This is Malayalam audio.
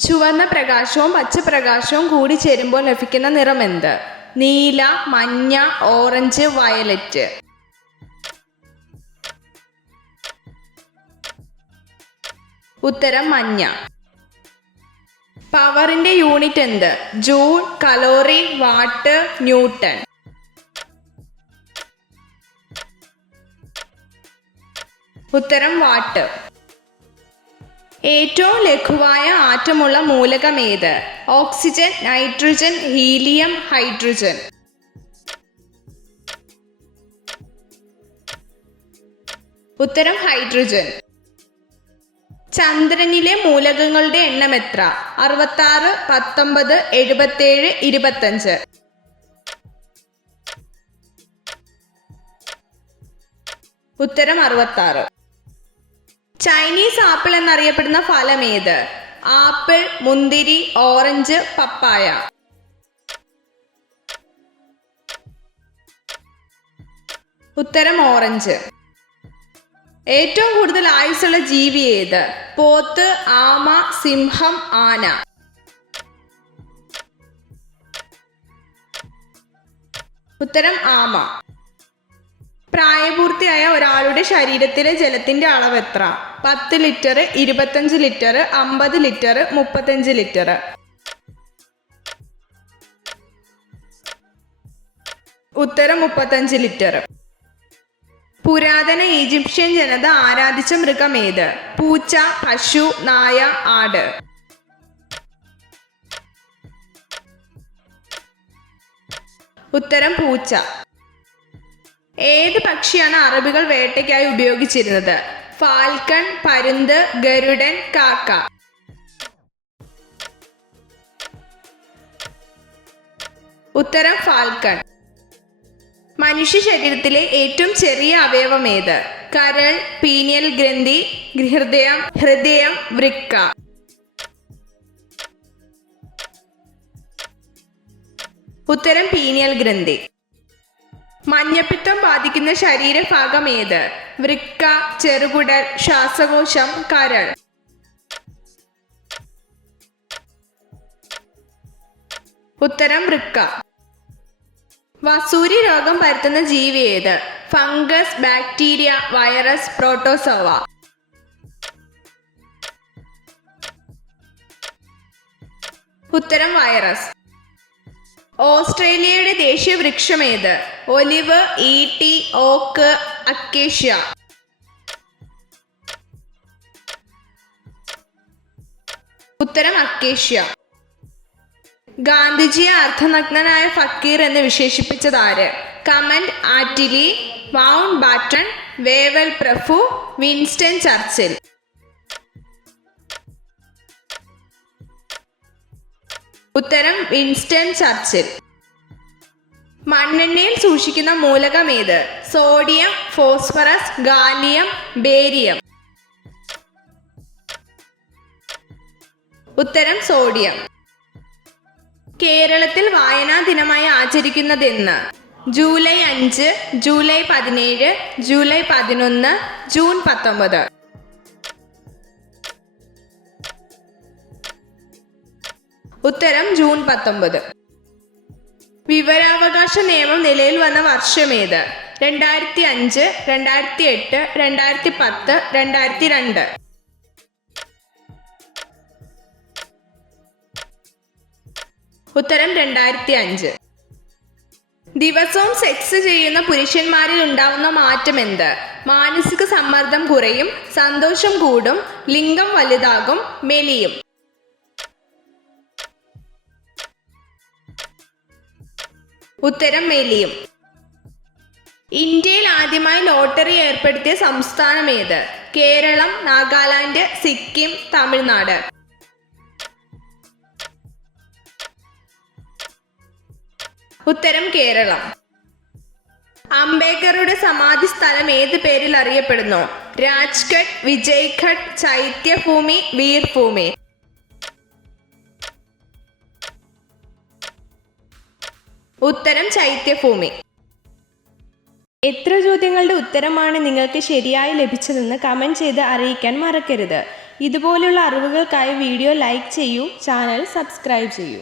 ചുവന്ന പ്രകാശവും പച്ചപ്രകാശവും കൂടി ചേരുമ്പോൾ ലഭിക്കുന്ന നിറം എന്ത്? നീല, മഞ്ഞ, ഓറഞ്ച്, വയലറ്റ്. ഉത്തരം മഞ്ഞ. പവറിന്റെ യൂണിറ്റ് എന്ത്? Joule, calorie, what, newton. ഉത്തരം വാട്ട്. ഏറ്റവും ലഘുവായ ആറ്റമുള്ള മൂലകം ഏത്? Oxygen, nitrogen, helium, hydrogen. ഉത്തരം ഹൈഡ്രജൻ. ചന്ദ്രനിലെ മൂലകങ്ങളുടെ എണ്ണം എത്ര? 66, 19, 77, 25. ഉത്തരം 66. ചൈനീസ് ആപ്പിൾ എന്നറിയപ്പെടുന്ന ഫലം ഏത്? ആപ്പിൾ, മുന്തിരി, ഓറഞ്ച്, പപ്പായ. ഉത്തരം ഓറഞ്ച്. ഏറ്റവും കൂടുതൽ ആയുസ്സുള്ള ജീവി ഏത്? പോത്ത്, ആമ, സിംഹം, ആന. ഉത്തരം ആമ. പ്രായപൂർത്തിയായ ഒരാളുടെ ശരീരത്തിലെ ജലത്തിന്റെ അളവ് എത്ര? 10 ലിറ്റർ, 25 ലിറ്റർ, 50 ലിറ്റർ, 35 ലിറ്റർ. ഉത്തരം 35 ലിറ്റർ. പുരാതന ഈജിപ്ഷ്യൻ ജനത ആരാധിച്ച മൃഗം ഏത്? പൂച്ച, പശു, നായ, ആട്. ഉത്തരം പൂച്ച. ഏത് പക്ഷിയാണ് അറബികൾ വേട്ടയ്ക്കായി ഉപയോഗിച്ചിരുന്നത്? ഫാൽക്കൺ, പരുന്ത്, ഗരുഡൻ, കാക്ക. ഉത്തരം ഫാൽക്കൺ. മനുഷ്യ ശരീരത്തിലെ ഏറ്റവും ചെറിയ അവയവം ഏത്? കരൾ, പീനിയൽ ഗ്രന്ഥി, ഹൃദയം, വൃക്ക. ഉത്തരം പീനിയൽ ഗ്രന്ഥി. മഞ്ഞപ്പിത്തം ബാധിക്കുന്ന ശരീരഭാഗം ഏത്? വൃക്ക, ചെറുകുടൽ, ശ്വാസകോശം, കരൾ. ഉത്തരം വൃക്ക. വസൂരി രോഗം പരത്തുന്ന ജീവി ഏത്? Fungus, bacteria, virus, protozoa. ഉത്തരം വൈറസ്. ഓസ്ട്രേലിയയുടെ ദേശീയ വൃക്ഷം ഏത്? ഒലിവ്, ഈട്ടി, ഓക്ക്, അക്കേഷ്യ. ഉത്തരം അക്കേഷ്യ. ഗാന്ധിജിയെ അർദ്ധനഗ്നനായ ഫക്കീർ എന്ന് വിശേഷിപ്പിച്ചതാര്? കമന്റ് ആറ്റിലി, മൗണ്ട് ബാറ്റൺ, വേവൽ പ്രഭു, വിൻസ്റ്റൺ ചർച്ചിൽ. ഉത്തരം വിൻസ്റ്റൺ ചർച്ചിൽ. മണ്ണെണ്ണയിൽ സൂക്ഷിക്കുന്ന മൂലകം ഏത്? Sodium, phosphorus, gallium, barium. ഉത്തരം സോഡിയം. കേരളത്തിൽ വായനാ ദിനമായി ആചരിക്കുന്നത് എന്ന്? July 5, July 17, July 11, June 19. ഉത്തരം ജൂൺ 19. വിവരാവകാശ നിയമം നിലയിൽ വന്ന വർഷമേത്? 2005, 2008, 2010, 2002. ഉത്തരം 2005. ദിവസവും സെക്സ് ചെയ്യുന്ന പുരുഷന്മാരിൽ ഉണ്ടാവുന്ന മാറ്റം എന്ത്? മാനസിക സമ്മർദ്ദം കുറയും, സന്തോഷം കൂടും, ലിംഗം വലുതാകും, മെലിയും. ഉത്തരം മെലിയും. ഇന്ത്യയിൽ ആദ്യമായി ലോട്ടറി ഏർപ്പെടുത്തിയ സംസ്ഥാനം ഏത്? കേരളം, നാഗാലാൻഡ്, സിക്കിം, തമിഴ്നാട്. ഉത്തരം കേരളം. അംബേദ്കറുടെ സമാധി സ്ഥലം ഏത് പേരിൽ അറിയപ്പെടുന്നു? രാജ്ഘട്ട്, വിജയ്ഘട്ട്, ചൈത്യഭൂമി, വീർഭൂമി. ഉത്തരം ചൈത്യഭൂമി. എത്ര ചോദ്യങ്ങളുടെ ഉത്തരമാണ് നിങ്ങൾക്ക് ശരിയായി ലഭിച്ചതെന്ന് കമന്റ് ചെയ്ത് അറിയിക്കാൻ മറക്കരുത്. ഇതുപോലുള്ള അറിവുകൾക്കായി വീഡിയോ ലൈക്ക് ചെയ്യൂ, ചാനൽ സബ്സ്ക്രൈബ് ചെയ്യൂ.